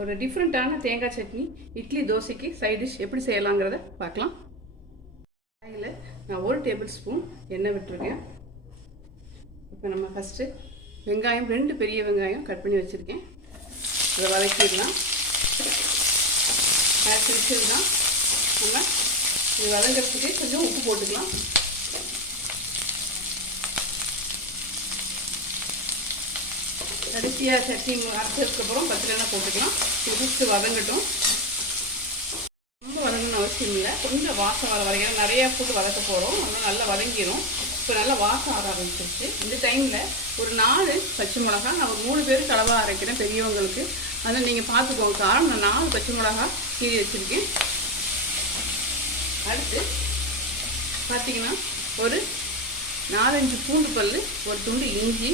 ஒரு டிஃப்ரெண்ட்டான தேங்காய் சட்னி இட்லி தோசைக்கு சைட் டிஷ் எப்படி செய்யலாங்கிறத பார்க்கலாம். அதில் நான் 1 டேபிள் ஸ்பூன் எண்ணெய் விட்டுருக்கேன். இப்போ நம்ம ஃபஸ்ட்டு வெங்காயம் 2 பெரிய வெங்காயம் கட் பண்ணி வச்சுருக்கேன். இதை வதக்கிடலாம். வச்சுருக்கலாம் நம்ம இது வதங்கிறதுக்கு கொஞ்சம் உப்பு போட்டுக்கலாம். கடைசியாக சட்னி அரைச்சதுக்கப்புறம் பச்சைலாம் போட்டுக்கலாம். இது ஃபஸ்ட்டு வதங்கட்டும். ரொம்ப வதங்கணும்னு அவசியம் இல்லை, கொஞ்சம் வாசம் வர வரைக்கும் நிறையா போட்டு வதக்க போகிறோம். அதனால் நல்லா வதங்கிடும். இப்போ நல்லா வாசம் வர ஆரம்பிச்சிருச்சு. இந்த டைமில் ஒரு 4 பச்சை மிளகா, நான் ஒரு 3 பேர் கலவாக அரைக்கிறேன் பெரியவங்களுக்கு. அதில் நீங்கள் பார்த்துக்கோங்க காரம். நான் 4 பச்சை மிளகா கீறி வச்சுருக்கேன். அடுத்து பார்த்திங்கன்னா ஒரு 4-5 பூண்டு பல், ஒரு துண்டு இஞ்சி.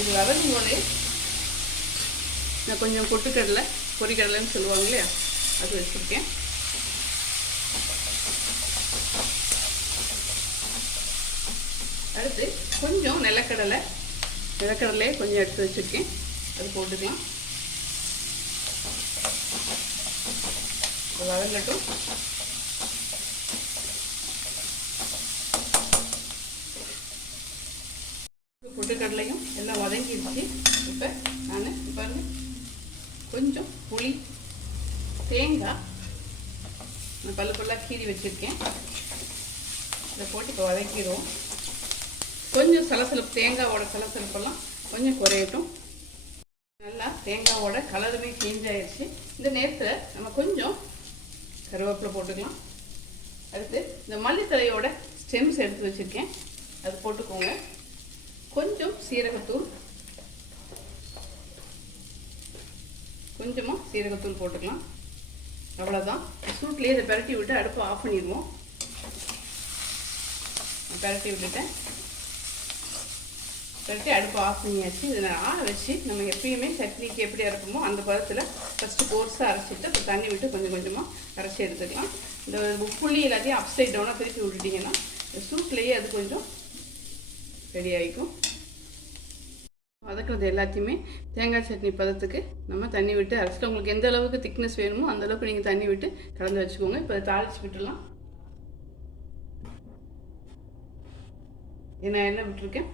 இது வதங்கும் போதே நான் கொஞ்சம் பொட்டுக்கடலை, பொரிக்கடலைன்னு சொல்லுவாங்க இல்லையா, அது வச்சுருக்கேன். அடுத்து கொஞ்சம் நிலக்கடலையே கொஞ்சம் எடுத்து வச்சுருக்கேன், அது போட்டுக்கலாம். வதங்கட்டும். பொட்டுக்கடலையும் எல்லாம் வதங்கிடுச்சு. இப்போ நான் பாருங்க கொஞ்சம் புளி, தேங்காய் நான் பல்லாக கீறி வச்சுருக்கேன், இதை போட்டு இப்போ வதக்கிடுவோம். கொஞ்சம் சலசலப்பு, தேங்காவோட சலசலப்பெல்லாம் கொஞ்சம் குறையட்டும். நல்லா தேங்காவோட கலருமே சேஞ்ச் ஆகிடுச்சு. இந்த நேரத்தில் நம்ம கொஞ்சம் கருவேப்பிலை போட்டுக்கலாம். அடுத்து இந்த மல்லித்தலையோட ஸ்டெம்ஸ் எடுத்து வச்சுருக்கேன், அது போட்டுக்கோங்க. கொஞ்சம் சீரகத்தூள், கொஞ்சமாக சீரகத்தூள் போட்டுக்கலாம். அவ்வளோதான். சூட்லேயே இதை பரட்டி விட்டு அடுப்பை ஆஃப் பண்ணிடுவோம். பரட்டி விட்டுட்டேன். பரட்டி அடுப்பை ஆஃப் பண்ணியாச்சு. இதை ஆற வச்சு நம்ம எப்பயுமே சட்னிக்கு எப்படி அரைப்போமோ அந்த பதத்தில் ஃபஸ்ட்டு கோர்ஸாக அரைச்சிட்டு அப்புறம் தண்ணி விட்டு கொஞ்சம் கொஞ்சமாக அரைச்சி எடுத்துக்கலாம். இந்த புளி எல்லாத்தையும் அப்சைட் டவுனாக திருப்பி விட்டுட்டிங்கன்னா சூட்லேயே அது கொஞ்சம் ரெடி ஆகிக்கும். வதக்கிறது எல்லாத்தையுமே தேங்காய் சட்னி பதத்துக்கு நம்ம தண்ணி விட்டு அரைச்சிட்டு, உங்களுக்கு எந்த அளவுக்கு திக்னஸ் வேணுமோ அந்த அளவுக்கு நீங்கள் தண்ணி விட்டு கலந்து வச்சுக்கோங்க. இப்போ அதை தாளித்து விட்டுடலாம். நான் எண்ணெய் விட்டுருக்கேன்,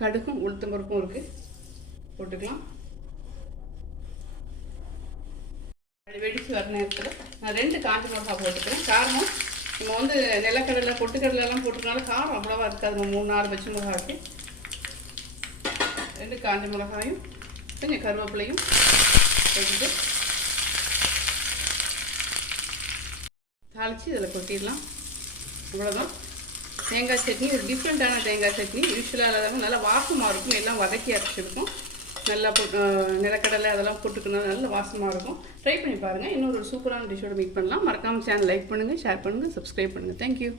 கடுகும் உளுத்தம்பருப்பும் இருக்குது, போட்டுக்கலாம். அது வெடித்து வர நேரத்தில் நான் 2 காஞ்ச மிளகா போட்டுக்கிறேன். காரமும் நம்ம வந்து நிலக்கடலை பொட்டுக்கடலைலாம் போட்டுக்கனால காரம் அவ்வளோவா இருக்காது. 3-4 பச்சை மிளகா இருக்குது, 2 காஞ்ச மிளகாயும் கொஞ்சம் கருவேப்பிலையும் போட்டுட்டு தாளித்து இதில் கொட்டிடலாம். அவ்வளோதான். தேங்காய் சட்னி ஒரு டிஃப்ரெண்ட்டான தேங்காய் சட்னி. யூஸ்வலாக இல்லாமல் நல்லா வாசமாக இருக்கும். எல்லாம் வதக்கி அரைச்சிருக்கும். நல்லா நிலக்கடலை அதெல்லாம் போட்டுக்கணும், நல்ல வாசமாக இருக்கும். ட்ரை பண்ணி பாருங்கள். இன்னொரு சூப்பரான டிஷ்ஷோட மீட் பண்ணலாம். மறக்காமல் சேனல் லைக் பண்ணுங்கள், ஷேர் பண்ணுங்கள், சப்ஸ்கிரைப் பண்ணுங்கள். தேங்க்யூ.